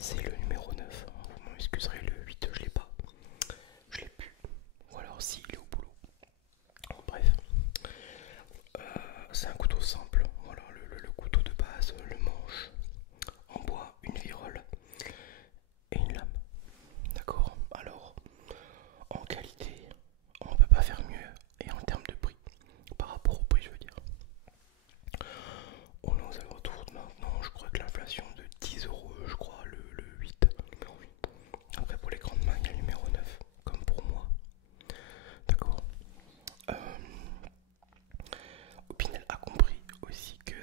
c'est le numéro 9. Vous m'excuserez, le 8 je l'ai pas. Je l'ai plus. Ou alors si, il est au boulot. Bref. C'est un couteau simple. Voilà, le couteau de base, le manche en bois, une virole et une lame. D'accord. Alors, en qualité, on ne peut pas faire mieux. Et en termes de prix, par rapport au prix, je veux dire. On est aux alentours maintenant, je crois que l'inflation de 10 euros, je crois, le 8, numéro 8. Après, pour les grandes mains, il y a le numéro 9, comme pour moi. D'accord. euh, Opinel a compris aussi que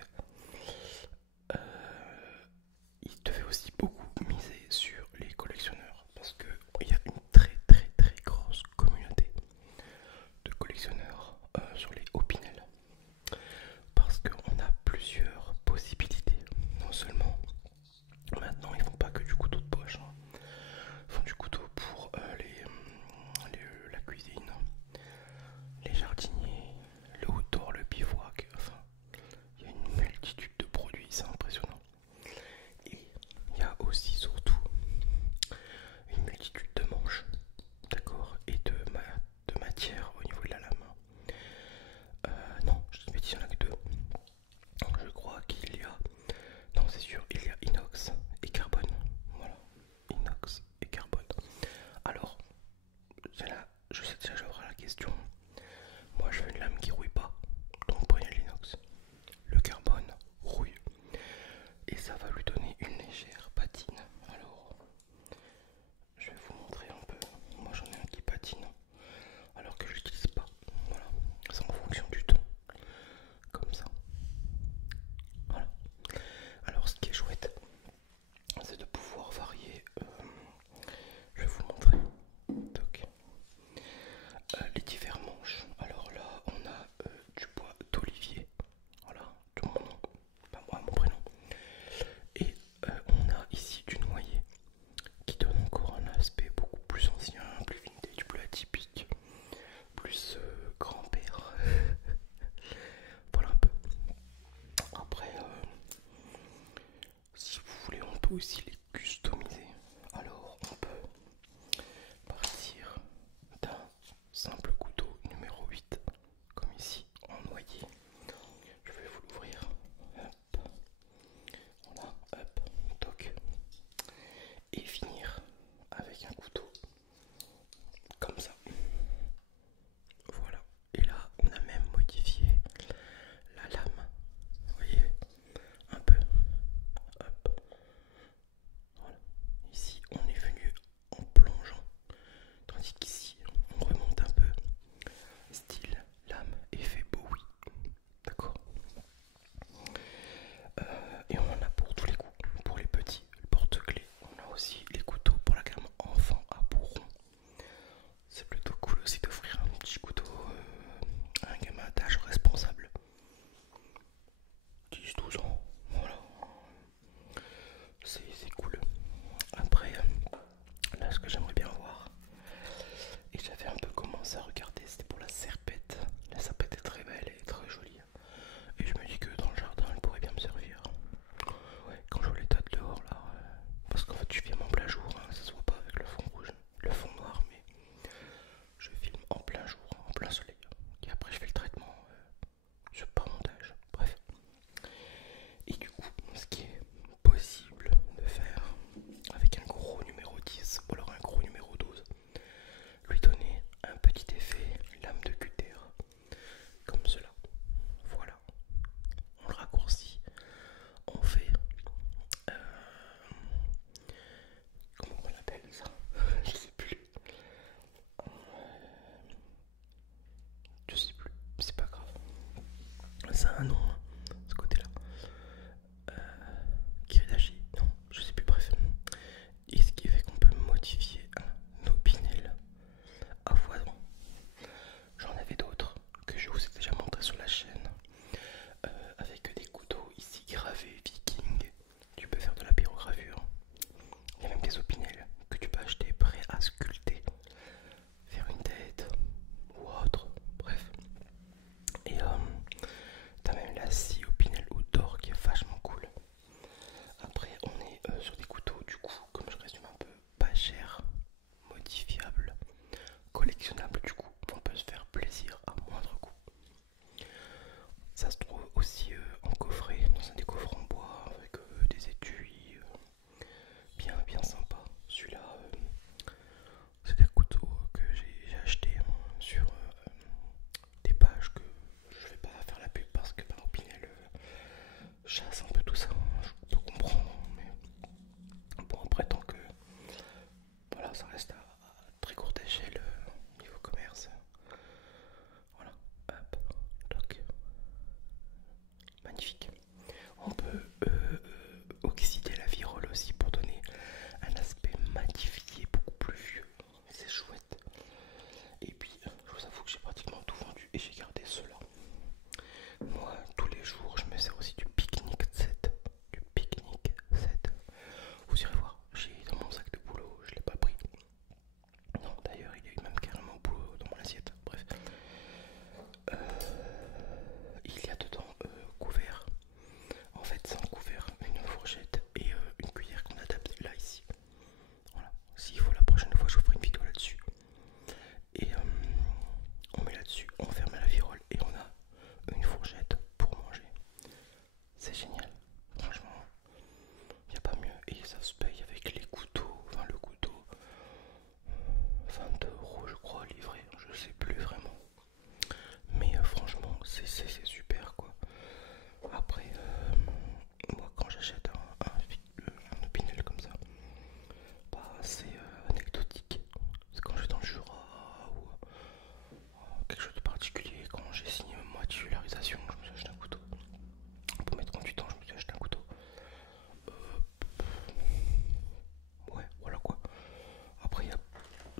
il devait aussi beaucoup miser sur les collectionneurs parce qu'il y a une très très très grosse communauté de collectionneurs sur les Opinel parce qu'on a plusieurs possibilités. Non seulement maintenant ils font pas que du couteau de poche, hein. Ils font du couteau pour la cuisine, les jardiniers, le outdoor, le bivouac, enfin il y a une multitude de produits, c'est impressionnant. Et il y a aussi surtout une multitude de manches, d'accord, et de matière au niveau de la lame. Non, je dis une bêtise, il y en a que deux. Je crois qu'il y a, non c'est sûr, il y a inox et carbone. Voilà, inox et carbone. Alors, je sais déjà, j'aurai la question. Moi je veux une lame qui rouille pas, donc prenez l'inox. Le carbone rouille et ça va lui donner une légère patine. Alors, je vais vous montrer un peu. Moi j'en ai un qui patine alors que je l'utilise pas. Voilà, c'est en fonction du temps, comme ça. Voilà. Alors ce qui est chouette, c'est de pouvoir varier. Je vais vous montrer. Donc, les divers manches. Alors là, on a du bois d'olivier. Voilà, tout mon nom, pas moi, mon prénom. Et on a ici du noyer qui donne encore un aspect beaucoup plus ancien, plus vintage, plus atypique, plus grand-père. Voilà un peu. Après, si vous voulez, on peut aussi les customiser. Alors, on peut partir d'un simple couteau numéro 8, comme ici, en noyer. Je vais vous l'ouvrir. Hop. Voilà, hop, toc. Et finir avec un couteau comme ça. Voilà. Et là, on a même modifié la lame. Vous voyez, un peu. Hop.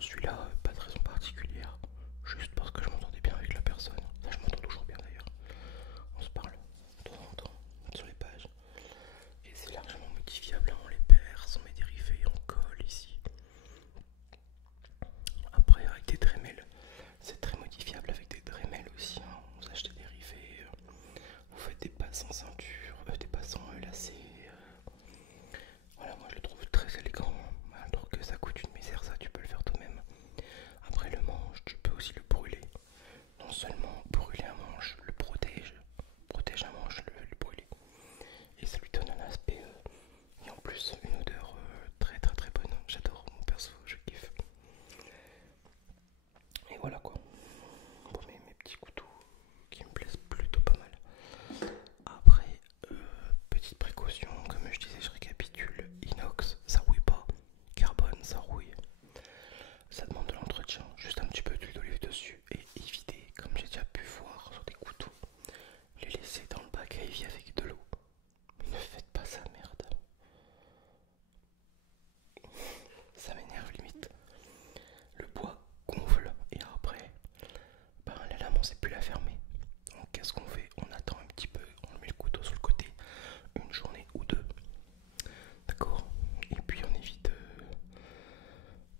celui-là, pas de raison particulière, juste parce que je m'entendais bien avec la personne. Enfin, je m'entends toujours bien d'ailleurs. On se parle de temps en temps sur les pages. Et c'est largement modifiable, hein, on les perce, on met des rivets, on colle ici. Après, avec des Dremel, c'est très modifiable avec des Dremel aussi, hein. Vous achetez des rivets, vous faites des passes en ceinture, des passes en lacets. Voilà, moi je le trouve très élégant, alors que ça coûte une misère, ça tu peux le faire toi-même. Après le manche, tu peux aussi le brûler. Non seulement brûler un manche le protège un manche, le brûler. Et ça lui donne un aspect et en plus une odeur très très très bonne. J'adore, mon perso, je kiffe. Et voilà quoi, pour mes petits couteaux qui me plaisent plutôt pas mal. Après, petite précaution, comme je disais, je récapitule. Inox, ça rouille pas. Carbone, ça rouille. Ça demande de l'entretien, juste un petit peu d'huile d'olive dessus et éviter, comme j'ai déjà pu voir sur des couteaux, les laisser dans le bac à évier avec de l'eau. Ne faites pas ça, merde. Ça m'énerve limite. Le bois gonfle et après, ben, la lame on sait plus la fermer. Donc qu'est-ce qu'on fait? On attend un petit peu, on met le couteau sur le côté, une journée ou deux. D'accord? Et puis on évite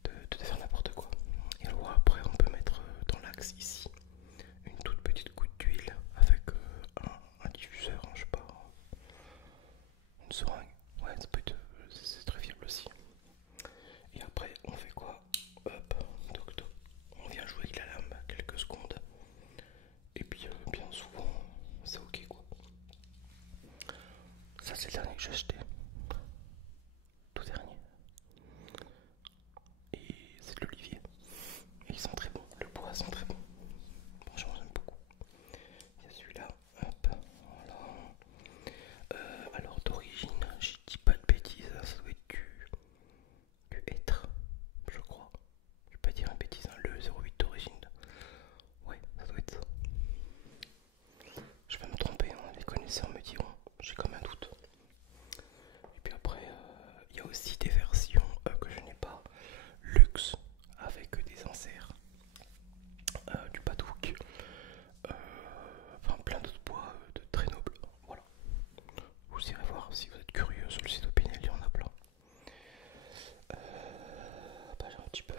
de faire n'importe quoi. Et alors après on peut mettre dans l'axe ici une toute petite goutte d'huile avec un diffuseur, hein, je sais pas, une seringue. Ouais, ça peut être, c'est très fiable aussi. Et après on fait quoi? Hop, toc toc. On vient jouer avec la lame quelques secondes. Et puis bien souvent c'est ok quoi. Ça c'est le dernier que j'ai acheté. Tout dernier. Et c'est de l'olivier. Et ils sont très bons, le bois sent très bon. Franchement j'aime beaucoup. Il y a celui-là, hop, voilà. Alors d'origine, je dis pas de bêtises, ça doit être du hêtre, je crois. Je vais pas dire une bêtise, hein, le 08 d'origine. Ouais, ça doit être ça. Je vais me tromper, hein, les connaisseurs me diront, j'ai comme un doute. Et puis après, il y a aussi des versions que je n'ai pas, luxe, avec des inserts, du padouk, enfin plein d'autres bois de très nobles. Voilà. Vous irez voir si vous êtes curieux sur le site Opinel, il y en a plein. Bah, j'ai un petit peu